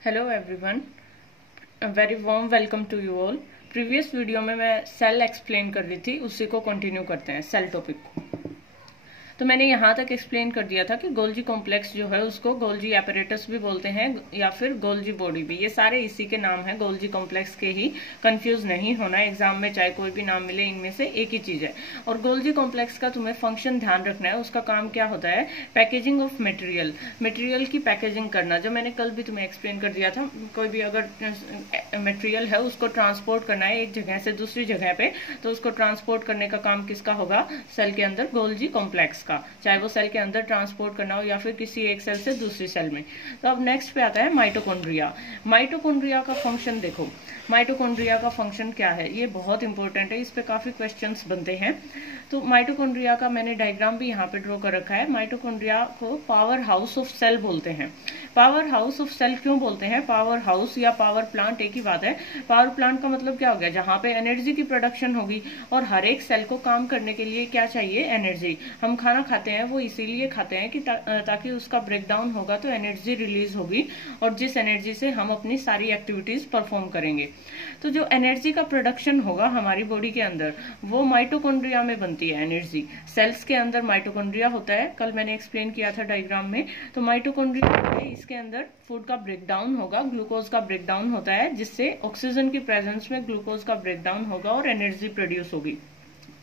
Hello everyone, very warm welcome to you all. Previous video में मैं cell explain कर रही थी, उसी को कंटिन्यू करते हैं सेल टॉपिक को। तो मैंने यहाँ तक एक्सप्लेन कर दिया था कि गोल्जी कॉम्प्लेक्स जो है उसको गोल्जी एपरेटस भी बोलते हैं या फिर गोल्जी बॉडी भी, ये सारे इसी के नाम है, गोल्जी कॉम्प्लेक्स के ही। कंफ्यूज नहीं होना, एग्जाम में चाहे कोई भी नाम मिले, इनमें से एक ही चीज है। और गोल्जी कॉम्प्लेक्स का तुम्हें फंक्शन ध्यान रखना है, उसका काम क्या होता है? पैकेजिंग ऑफ मटेरियल, मटेरियल की पैकेजिंग करना, जो मैंने कल भी तुम्हें एक्सप्लेन कर दिया था। कोई भी अगर मटेरियल है उसको ट्रांसपोर्ट करना है एक जगह से दूसरी जगह पे, तो उसको ट्रांसपोर्ट करने का काम किसका होगा? सेल के अंदर गोल्जी कॉम्प्लेक्स का, चाहे वो सेल के अंदर ट्रांसपोर्ट करना हो या फिर किसी एक सेल से दूसरी सेल में। तो अब नेक्स्ट पे आता है माइटोकॉन्ड्रिया। माइटोकॉन्ड्रिया का फंक्शन देखो, माइटोकॉन्ड्रिया का फंक्शन क्या है, ये बहुत इंपॉर्टेंट है, इस पे काफी क्वेश्चंस बनते हैं। तो माइटोकॉन्ड्रिया का मैंने डायग्राम भी यहाँ पे ड्रॉ कर रखा है। माइटोकॉन्ड्रिया को पावर हाउस ऑफ सेल बोलते हैं। पावर हाउस ऑफ सेल क्यों बोलते हैं? पावर हाउस या पावर प्लांट एक ही बात है। पावर प्लांट का मतलब क्या हो गया? जहां पे एनर्जी की प्रोडक्शन होगी, और हर एक सेल को काम करने के लिए क्या चाहिए? एनर्जी। हम खाना खाते हैं वो इसीलिए खाते हैं कि ताकि उसका ब्रेकडाउन होगा तो एनर्जी रिलीज होगी, और जिस एनर्जी से हम अपनी सारी एक्टिविटीज परफॉर्म करेंगे। तो जो एनर्जी का प्रोडक्शन होगा हमारी बॉडी के अंदर, वो माइटोकॉन्ड्रिया में बनती है एनर्जी। सेल्स के अंदर माइटोकॉन्ड्रिया होता है, कल मैंने एक्सप्लेन किया था डायग्राम में। तो माइटोकॉन्ड्रिया में इसके अंदर फूड का ब्रेकडाउन होगा, ग्लूकोज का ब्रेकडाउन होता है, जिससे ऑक्सीजन की प्रेजेंस में ग्लूकोज का ब्रेकडाउन होगा और एनर्जी प्रोड्यूस होगी।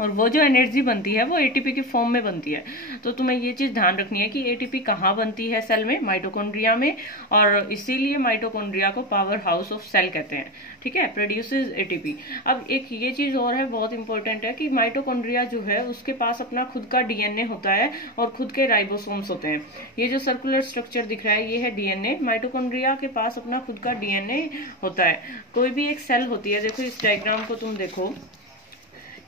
और वो जो एनर्जी बनती है वो एटीपी की फॉर्म में बनती है। तो तुम्हें ये चीज ध्यान रखनी है कि एटीपी कहाँ बनती है सेल में? माइटोकॉन्ड्रिया में, और इसीलिए माइटोकॉन्ड्रिया को पावर हाउस ऑफ सेल कहते हैं। ठीक है, प्रोड्यूसेस एटीपी। अब एक ये चीज और है, बहुत इंपॉर्टेंट है, कि माइटोकॉन्ड्रिया जो है उसके पास अपना खुद का डीएनए होता है और खुद के राइबोसोम्स होते हैं। ये जो सर्कुलर स्ट्रक्चर दिख रहा है ये है डीएनए। माइटोकॉन्ड्रिया के पास अपना खुद का डीएनए होता है। कोई भी एक सेल होती है, देखो इस डायग्राम को तुम देखो,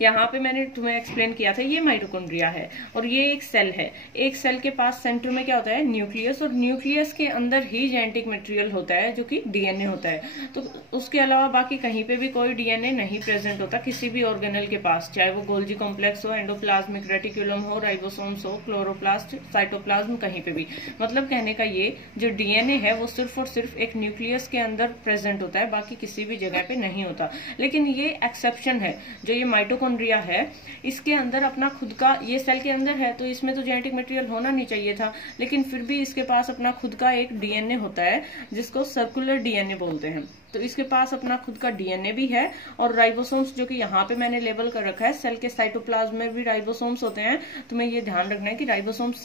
यहाँ पे मैंने तुम्हें एक्सप्लेन किया था, ये माइटोकॉन्ड्रिया है और ये एक सेल है। एक सेल के पास सेंटर में क्या होता है? न्यूक्लियस, और न्यूक्लियस के अंदर ही जेनेटिक मटेरियल होता है जो कि डीएनए होता है। तो उसके अलावा बाकी कहीं पे भी कोई डीएनए नहीं प्रेजेंट होता किसी भी ऑर्गेनल के पास, चाहे वो गोल्जी कॉम्प्लेक्स हो, एंडोप्लाज्मिक रेटिकुलम हो, राइबोसोम्स हो, क्लोरोप्लास्ट, साइटोप्लाज्म, कहीं पे भी। मतलब कहने का ये, जो डीएनए है वो सिर्फ और सिर्फ एक न्यूक्लियस के अंदर प्रेजेंट होता है, बाकी किसी भी जगह पे नहीं होता। लेकिन ये एक्सेप्शन है, जो ये माइटोकॉन्ड्रिया है इसके अंदर अपना खुद का, ये सेल के अंदर है तो इसमें तो जेनेटिक मटेरियल होना नहीं चाहिए था, लेकिन फिर भी इसके पास अपना खुद का एक डीएनए होता है जिसको सर्कुलर डीएनए बोलते हैं। तो इसके पास अपना खुद का डीएनए भी है, और राइबोसोम्स जो कि यहाँ पे मैंने लेबल कर रखा है, सेल के साइटोप्लाज्म में भी राइबोसोम्स होते हैं। तुम्हें ये ध्यान रखना है कि राइबोसोम्स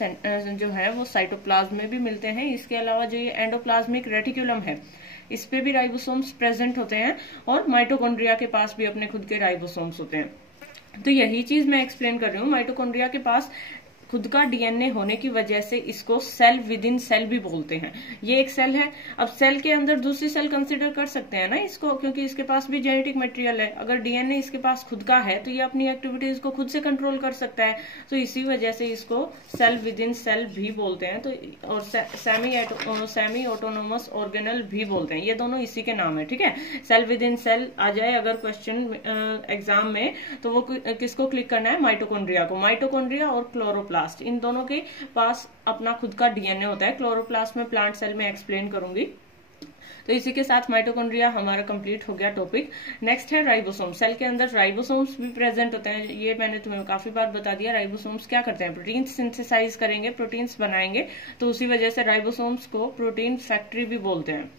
जो है वो साइटोप्लाज्म में भी मिलते हैं। इसके अलावा जो ये एंडोप्लाज्मिक रेटिकुलम है इस पे भी राइबोसोम्स प्रेजेंट होते हैं, और माइटोकॉन्ड्रिया के पास भी अपने खुद के राइबोसोम्स होते हैं। तो यही चीज मैं एक्सप्लेन कर रही हूँ, माइटोकॉन्ड्रिया के पास खुद का डीएनए होने की वजह से इसको सेल विद इन सेल भी बोलते हैं। ये एक सेल है, अब सेल के अंदर दूसरी सेल कंसीडर कर सकते हैं ना इसको, क्योंकि इसके पास भी जेनेटिक मटेरियल है। अगर डीएनए इसके पास खुद का है तो ये अपनी एक्टिविटीज को खुद से कंट्रोल कर सकता है, तो इसी वजह से इसको सेल विद इन सेल भी बोलते हैं। तो और सेमी ऑटोनोमस ऑर्गेनल भी बोलते हैं, ये दोनों इसी के नाम है। ठीक है, सेल विद इन सेल आ जाए अगर क्वेश्चन एग्जाम में, तो वो किसको क्लिक करना है? माइटोकॉन्ड्रिया को। माइटोकॉन्ड्रिया और क्लोरोप्लास्ट, इन दोनों के पास अपना खुद का डीएनए होता है। क्लोरोप्लास्ट में प्लांट सेल में एक्सप्लेन करूंगी। तो इसी के साथ माइटोकॉन्ड्रिया हमारा कंप्लीट हो गया टॉपिक। नेक्स्ट है राइबोसोम। सेल के अंदर राइबोसोम्स भी प्रेजेंट होते हैं, ये मैंने तुम्हें काफी बार बता दिया। राइबोसोम्स क्या करते हैं? प्रोटीन सिंथेसाइज करेंगे, प्रोटीन्स बनाएंगे, तो उसी वजह से राइबोसोम्स को प्रोटीन फैक्ट्री भी बोलते हैं।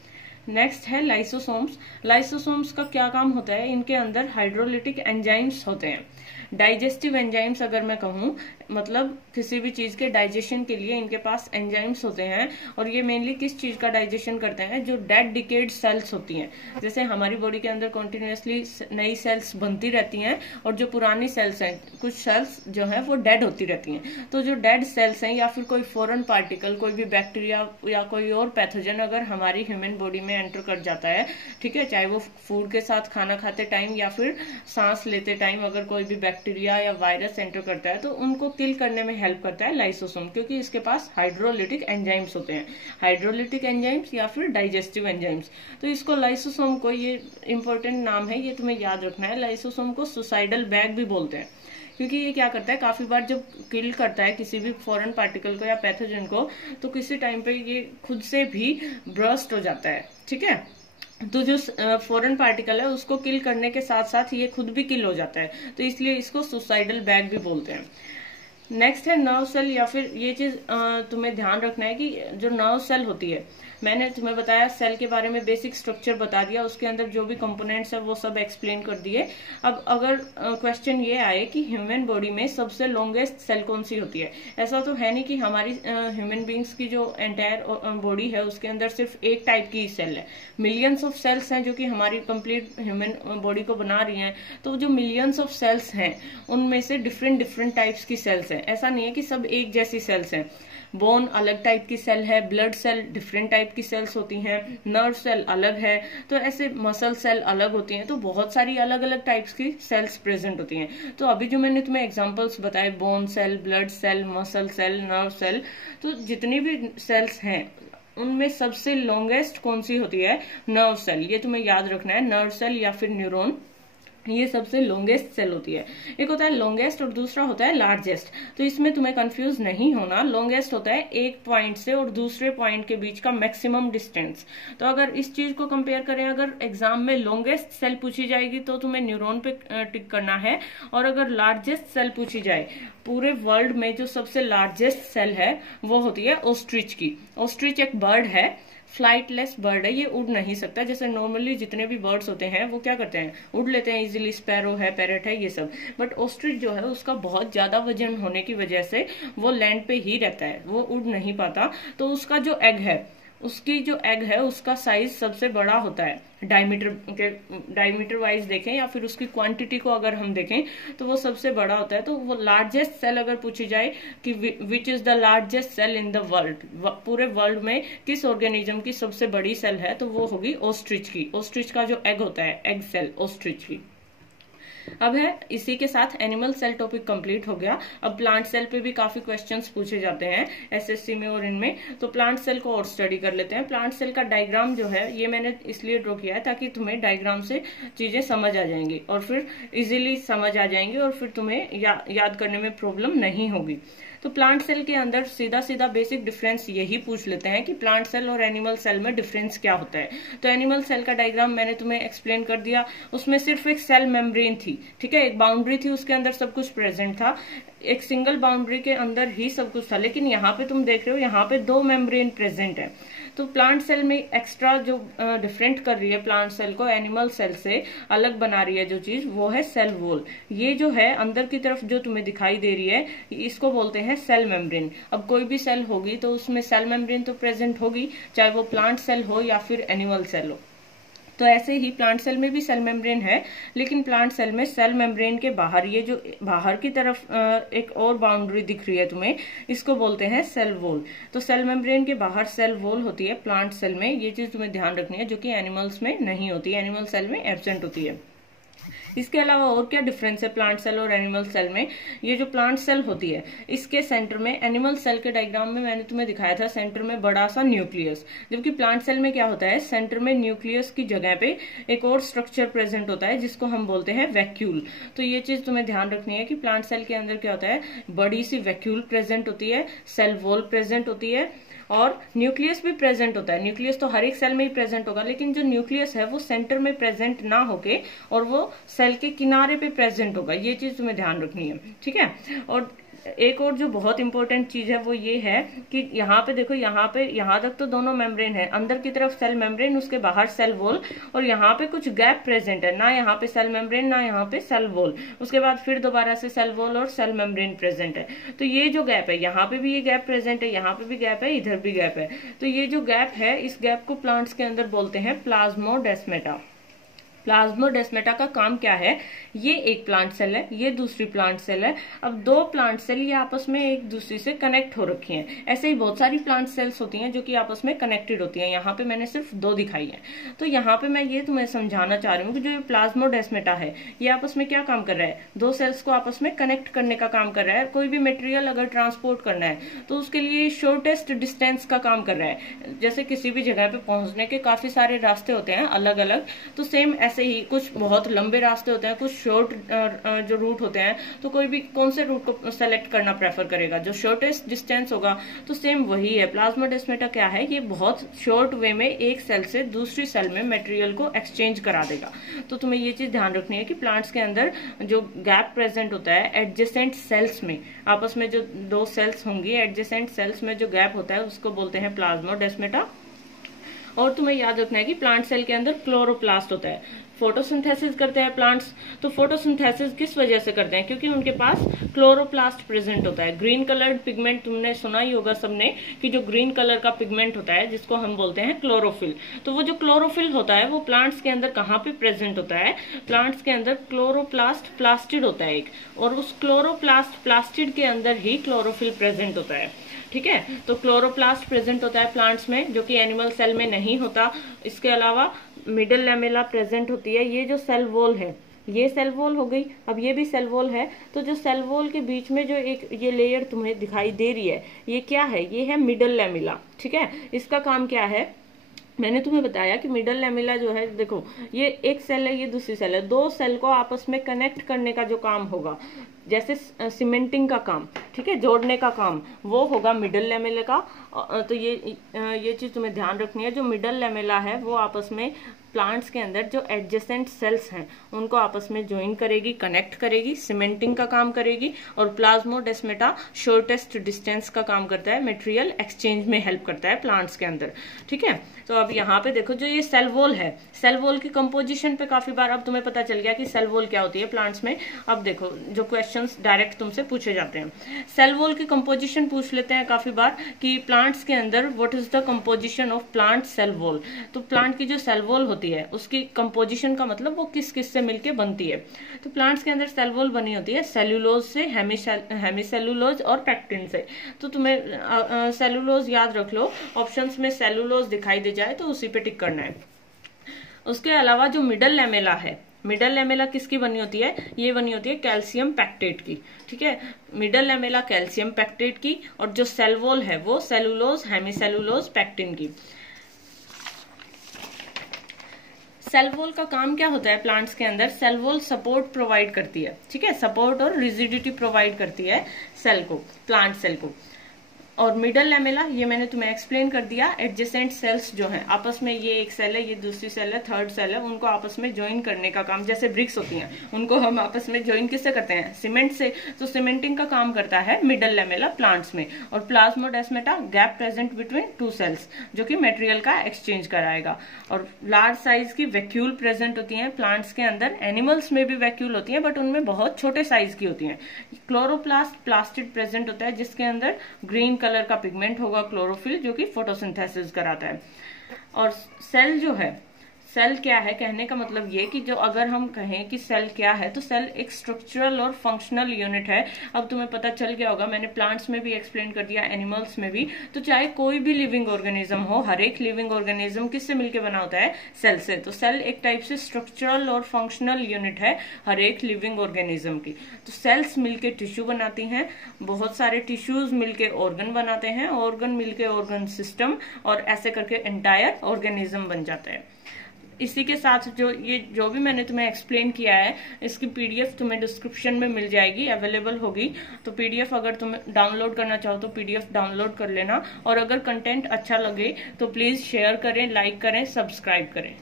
नेक्स्ट है लाइसोसोम्स। लाइसोसोम्स का क्या काम होता है? इनके अंदर हाइड्रोलिटिक एंजाइम्स होते हैं। डाइजेस्टिव एंजाइम्स अगर मैं कहूँ, मतलब किसी भी चीज के डाइजेशन के लिए इनके पास एंजाइम्स होते हैं, और ये मेनली किस चीज का डाइजेशन करते हैं? जो डेड डिकेड सेल्स होती हैं। जैसे हमारी बॉडी के अंदर कॉन्टिन्यूसली नई सेल्स बनती रहती हैं, और जो पुरानी सेल्स हैं, कुछ सेल्स जो है वो डेड होती रहती हैं। तो जो डेड सेल्स हैं, या फिर कोई फॉरेन पार्टिकल, कोई भी बैक्टीरिया या कोई और पैथोजन अगर हमारी ह्यूमन बॉडी में एंटर कर जाता है, ठीक है, चाहे वो फूड के साथ खाना खाते टाइम या फिर सांस लेते टाइम, अगर कोई भी बैक्टीरिया या वायरस एंटर करता है, तो उनको किल करने में हेल्प करता है लाइसोसोम, क्योंकि इसके पास हाइड्रोलिटिक एंजाइम्स होते हैं। हाइड्रोलिटिक एंजाइम्स या फिर डाइजेस्टिव एंजाइम्स। तो इसको लाइसोसोम को, ये इंपॉर्टेंट नाम है, ये तुम्हें याद रखना है। लाइसोसोम को सुसाइडल बैग भी बोलते हैं, क्योंकि ये क्या करता है, काफी बार जब किल करता है किसी भी फॉरेन पार्टिकल को या पैथोजन को, तो किसी टाइम पे ये खुद से भी ब्रस्ट हो जाता है। ठीक है, तो जो फॉरेन पार्टिकल है उसको किल करने के साथ साथ ये खुद भी किल हो जाता है, तो इसलिए इसको सुसाइडल बैग भी बोलते हैं। नेक्स्ट है नर्व सेल, या फिर ये चीज तुम्हें ध्यान रखना है कि जो नर्व सेल होती है, मैंने तुम्हें बताया सेल के बारे में बेसिक स्ट्रक्चर बता दिया, उसके अंदर जो भी कंपोनेंट्स है वो सब एक्सप्लेन कर दिए। अब अगर क्वेश्चन ये आए कि ह्यूमन बॉडी में सबसे लॉन्गेस्ट सेल कौन सी होती है, ऐसा तो है नहीं कि हमारी ह्यूमन बींग्स की जो एंटायर बॉडी है उसके अंदर सिर्फ एक टाइप की सेल है। मिलियंस ऑफ सेल्स हैं जो कि हमारी कंप्लीट ह्यूमन बॉडी को बना रही हैं, तो जो मिलियंस ऑफ सेल्स हैं उनमें से डिफरेंट डिफरेंट टाइप्स की सेल्स हैं। ऐसा नहीं है कि सब एक जैसी सेल्स हैं। बोन अलग टाइप की सेल है, ब्लड सेल डिफरेंट टाइप की सेल्स होती हैं, नर्व सेल अलग है, तो ऐसे मसल सेल अलग होती हैं, तो बहुत सारी अलग अलग टाइप्स की सेल्स प्रेजेंट होती हैं। तो अभी जो मैंने तुम्हें एग्जांपल्स बताए, bone cell, blood cell, muscle cell, nerve cell, तो जितनी भी सेल्स हैं उनमें सबसे लॉन्गेस्ट कौन सी होती है, नर्व सेल। ये तुम्हें याद रखना है, नर्व सेल या फिर न्यूरॉन, ये सबसे लॉन्गेस्ट सेल होती है। एक होता है लॉन्गेस्ट और दूसरा होता है लार्जेस्ट, तो इसमें तुम्हें कंफ्यूज नहीं होना। लॉन्गेस्ट होता है एक पॉइंट से और दूसरे पॉइंट के बीच का मैक्सिमम डिस्टेंस। तो अगर इस चीज को कंपेयर करें, अगर एग्जाम में लॉन्गेस्ट सेल पूछी जाएगी तो तुम्हें न्यूरॉन पे टिक करना है, और अगर लार्जेस्ट सेल पूछी जाए, पूरे वर्ल्ड में जो सबसे लार्जेस्ट सेल है वो होती है ऑस्ट्रिच की। ऑस्ट्रिच एक बर्ड है, फ्लाइटलेस बर्ड है, ये उड़ नहीं सकता। जैसे नॉर्मली जितने भी बर्ड्स होते हैं वो क्या करते हैं, उड़ लेते हैं इजीली, स्पैरो है, पैरेट है, ये सब। बट ऑस्ट्रिच जो है उसका बहुत ज्यादा वजन होने की वजह से वो लैंड पे ही रहता है, वो उड़ नहीं पाता। तो उसका जो एग है, उसकी जो एग है उसका साइज सबसे बड़ा होता है। डायमीटर वाइज देखें या फिर उसकी क्वांटिटी को अगर हम देखें तो वो सबसे बड़ा होता है। तो वो लार्जेस्ट सेल अगर पूछी जाए कि which is the largest cell in the world, पूरे वर्ल्ड में किस ऑर्गेनिज्म की सबसे बड़ी सेल है, तो वो होगी ऑस्ट्रिच की। ऑस्ट्रिच का जो एग होता है, एग सेल ऑस्ट्रिच की। अब है इसी के साथ एनिमल सेल टॉपिक कंप्लीट हो गया। अब प्लांट सेल पे भी काफी क्वेश्चंस पूछे जाते हैं एसएससी में और इनमें, तो प्लांट सेल को और स्टडी कर लेते हैं। प्लांट सेल का डायग्राम जो है ये मैंने इसलिए ड्रॉ किया है ताकि तुम्हें डायग्राम से चीजें समझ आ जाएंगी और फिर इजीली समझ आ जाएंगी और फिर तुम्हें याद करने में प्रॉब्लम नहीं होगी। तो प्लांट सेल के अंदर सीधा सीधा बेसिक डिफरेंस यही पूछ लेते हैं कि प्लांट सेल और एनिमल सेल में डिफरेंस क्या होता है। तो एनिमल सेल का डायग्राम मैंने तुम्हें एक्सप्लेन कर दिया। उसमें सिर्फ एक सेल मेम्ब्रेन थी, ठीक है, एक बाउंड्री थी, उसके अंदर सब कुछ प्रेजेंट था, एक सिंगल बाउंड्री के अंदर ही सब कुछ था। लेकिन यहाँ पे तुम देख रहे हो यहाँ पे दो मेम्ब्रेन प्रेजेंट है। तो प्लांट सेल में एक्स्ट्रा जो डिफरेंट कर रही है प्लांट सेल को एनिमल सेल से अलग बना रही है जो चीज, वो है सेल वॉल। ये जो है अंदर की तरफ जो तुम्हें दिखाई दे रही है इसको बोलते हैं सेल मेम्ब्रेन। अब कोई भी सेल होगी तो उसमें सेल मेम्ब्रेन तो प्रेजेंट होगी, चाहे वो प्लांट सेल हो या फिर एनिमल सेल हो। तो ऐसे ही प्लांट सेल में भी सेल मेम्ब्रेन है, लेकिन प्लांट सेल में सेल मेम्ब्रेन के बाहर ये जो बाहर की तरफ एक और बाउंड्री दिख रही है तुम्हें, इसको बोलते हैं सेल वॉल। तो सेल मेम्ब्रेन के बाहर सेल वॉल होती है प्लांट सेल में, ये चीज तुम्हें ध्यान रखनी है, जो कि एनिमल्स में नहीं होती, एनिमल सेल में एब्सेंट होती है। इसके अलावा और क्या डिफरेंस है प्लांट सेल और एनिमल सेल में, ये जो प्लांट सेल होती है इसके सेंटर में, एनिमल सेल के डायग्राम में मैंने तुम्हें दिखाया था सेंटर में बड़ा सा न्यूक्लियस, जबकि प्लांट सेल में क्या होता है, सेंटर में न्यूक्लियस की जगह पे एक और स्ट्रक्चर प्रेजेंट होता है जिसको हम बोलते हैं वैक्यूल। तो ये चीज तुम्हें ध्यान रखनी है कि प्लांट सेल के अंदर क्या होता है, बड़ी सी वैक्यूल प्रेजेंट होती है, सेल वॉल प्रेजेंट होती है और न्यूक्लियस भी प्रेजेंट होता है। न्यूक्लियस तो हर एक सेल में ही प्रेजेंट होगा, लेकिन जो न्यूक्लियस है वो सेंटर में प्रेजेंट ना होके और वो सेल के किनारे पे प्रेजेंट होगा, ये चीज तुम्हें ध्यान रखनी है, ठीक है। और एक और जो बहुत इंपॉर्टेंट चीज है वो ये है कि यहाँ पे देखो, यहाँ तक तो दोनों मेम्ब्रेन है, अंदर की तरफ सेल मेम्ब्रेन, उसके बाहर सेल वॉल, और यहाँ पे कुछ गैप प्रेजेंट है, ना यहाँ पे सेल मेम्ब्रेन ना यहाँ पे सेल वॉल, उसके बाद फिर दोबारा से सेल वॉल और सेल मेम्ब्रेन प्रेजेंट है। तो ये जो गैप है, यहाँ पे भी ये गैप प्रेजेंट है, यहाँ पे भी गैप है, इधर भी गैप है। तो ये जो गैप है, इस गैप को प्लांट्स के अंदर बोलते हैं प्लाज्मोडेस्मेटा। प्लाज्मोडेस्मेटा का काम क्या है, ये एक प्लांट सेल है, ये दूसरी प्लांट सेल है। अब दो प्लांट सेल ये आपस में एक दूसरे से कनेक्ट हो रखी हैं। ऐसे ही बहुत सारी प्लांट सेल्स होती हैं जो कि आपस में कनेक्टेड होती हैं, यहाँ पे मैंने सिर्फ दो दिखाई है। तो यहाँ पे मैं ये तुम्हें समझाना चाह रही हूँ कि जो प्लाज्मोडेस्मेटा है ये आपस में क्या काम कर रहा है, दो सेल्स को आपस में कनेक्ट करने का काम कर रहा है। कोई भी मटेरियल अगर ट्रांसपोर्ट करना है तो उसके लिए शॉर्टेस्ट डिस्टेंस का काम कर रहा है। जैसे किसी भी जगह पे पहुंचने के काफी सारे रास्ते होते हैं अलग अलग, तो सेम ऐसे ही कुछ बहुत लंबे रास्ते होते हैं, कुछ शॉर्ट जो रूट होते हैं, तो कोई भी कौन से रूट को सेलेक्ट करना प्रेफर करेगा, जो शॉर्टेस्ट डिस्टेंस होगा। तो सेम वही है, प्लाज्मोडेस्माटा क्या है, ये बहुत शॉर्ट वे में एक सेल से दूसरी सेल में मटेरियल को एक्सचेंज करा देगा। तो तुम्हें ये चीज ध्यान रखनी है कि प्लांट्स के अंदर जो गैप प्रेजेंट होता है एडजेसेंट सेल्स में, आपस में जो दो सेल्स होंगी एडजेसेंट सेल्स में जो गैप होता है उसको बोलते हैं प्लाज्मोडेस्माटा। और तुम्हें याद रखना है कि प्लांट सेल के अंदर क्लोरोप्लास्ट होता है। फोटोसिंथेसिस करते हैं प्लांट्स, तो फोटोसिंथेसिस किस वजह से करते हैं, क्योंकि उनके पास क्लोरोप्लास्ट प्रेजेंट होता है। ग्रीन कलर्ड पिगमेंट तुमने सुना ही होगा सबने कि जो ग्रीन कलर का पिगमेंट होता है जिसको हम बोलते हैं क्लोरोफिल, तो वो जो क्लोरोफिल होता है वो प्लांट्स के अंदर कहाँ पे प्रेजेंट होता है, प्लांट्स के अंदर क्लोरोप्लास्ट प्लास्टिड होता है एक, और उस क्लोरोप्लास्ट प्लास्टिड के अंदर ही क्लोरोफिल प्रेजेंट होता है। ठीक है, तो क्लोरोप्लास्ट प्रेजेंट होता है प्लांट्स में, जो कि एनिमल सेल में नहीं होता। इसके अलावा मिडल लैमेला प्रेजेंट होती है। ये जो सेल वॉल है, ये सेल वॉल हो गई, अब ये भी सेल वॉल है। तो जो सेल वॉल के बीच में जो एक ये लेयर तुम्हें दिखाई दे रही है, ये क्या है, ये है मिडल लैमेला। ठीक है, इसका काम क्या है, मैंने तुम्हें बताया कि मिडल लैमेला जो है, देखो ये एक सेल है, ये दूसरी सेल है, दो सेल को आपस में कनेक्ट करने का जो काम होगा, जैसे सीमेंटिंग का काम, ठीक है, जोड़ने का काम, वो होगा मिडल लैमेला का। तो ये चीज तुम्हें ध्यान रखनी है, जो मिडल लैमेला है वो आपस में प्लांट्स के अंदर जो एडजेसेंट सेल्स हैं उनको आपस में ज्वाइन करेगी, कनेक्ट करेगी, सीमेंटिंग का काम करेगी। और प्लाज्मोडेस्माटा शॉर्टेस्ट डिस्टेंस का काम करता है, मटेरियल एक्सचेंज में हेल्प करता है प्लांट्स के अंदर। ठीक है, तो अब यहाँ पे देखो जो ये सेल वॉल है, सेल वॉल की कंपोजिशन पे काफी बार अब तुम्हें पता चल गया कि सेल वॉल क्या होती है प्लांट्स में। अब देखो जो क्वेश्चंस डायरेक्ट तुमसे पूछे जाते हैं, सेल वॉल की कंपोजिशन पूछ लेते हैं काफी बार कि प्लांट्स के अंदर what is the composition of plant cell wall. तो प्लांट की जो सेल वॉल होती है उसकी कंपोजिशन का मतलब वो किस किस से मिलके बनती है। तो प्लांट्स के अंदर सेल वॉल बनी होती है सेल्यूलोज से, हेमीसेल्यूलोज और पैक्टिन से। तो तुम्हें सेल्यूलोज याद रख लो, ऑप्शंस में सेल्यूलोज दिखाई दे जाए तो उसी पे टिक करना है। उसके अलावा जो मिडल लैमेला है, मिडल लैमेला किसकी बनी होती है, ये बनी होती है कैल्शियम पैक्टेट की। ठीक है, मिडल लैमेला कैल्शियम पैक्टेट की, और जो सेल वॉल है वो सेलुलोज, हेमीसेल्यूलोज, पैक्टिन की। सेल वॉल का काम क्या होता है प्लांट्स के अंदर, सेल वॉल सपोर्ट प्रोवाइड करती है। ठीक है, सपोर्ट और रिजिडिटी प्रोवाइड करती है सेल को, प्लांट सेल को। और मिडल लैमेला ये मैंने तुम्हें एक्सप्लेन कर दिया, एडजेसेंट सेल्स जो हैं आपस में, ये एक सेल है, ये दूसरी सेल है, थर्ड सेल है, उनको आपस में ज्वाइन करने का काम, जैसे ब्रिक्स होती हैं उनको हम आपस में ज्वाइन किससे करते हैं, सीमेंट से। तो सीमेंटिंग का काम करता है मिडल लैमेला प्लांट्स में। और plasmodesmata gap present between two cells, जो कि मटेरियल का एक्सचेंज कराएगा। और लार्ज साइज की वैक्यूल प्रेजेंट होती है प्लांट्स के अंदर, एनिमल्स में भी वैक्यूल होती है बट उनमें बहुत छोटे साइज की होती है। क्लोरोप्लास्ट प्लास्टिड प्रेजेंट होता है जिसके अंदर ग्रीन कलर का पिगमेंट होगा क्लोरोफिल, जो कि फोटोसिंथेसिस कराता है। और सेल जो है, सेल क्या है, कहने का मतलब ये कि जो अगर हम कहें कि सेल क्या है, तो सेल एक स्ट्रक्चरल और फंक्शनल यूनिट है। अब तुम्हें पता चल गया होगा, मैंने प्लांट्स में भी एक्सप्लेन कर दिया, एनिमल्स में भी। तो चाहे कोई भी लिविंग ऑर्गेनिज्म हो, हर एक लिविंग ऑर्गेनिज्म किससे मिलकर बना होता है, सेल से। तो सेल एक टाइप से स्ट्रक्चरल और फंक्शनल यूनिट है हर एक लिविंग ऑर्गेनिज्म की। तो सेल्स मिलके टिश्यू बनाती हैं, बहुत सारे टिश्यूज मिलके ऑर्गन बनाते हैं, ऑर्गन मिलके ऑर्गन सिस्टम, और ऐसे करके एंटायर ऑर्गेनिज्म बन जाता है। इसी के साथ जो भी मैंने तुम्हें एक्सप्लेन किया है, इसकी पीडीएफ तुम्हें डिस्क्रिप्शन में मिल जाएगी, अवेलेबल होगी। तो पीडीएफ अगर तुम डाउनलोड करना चाहो तो पीडीएफ डाउनलोड कर लेना। और अगर कंटेंट अच्छा लगे तो प्लीज शेयर करें, लाइक करें, सब्सक्राइब करें।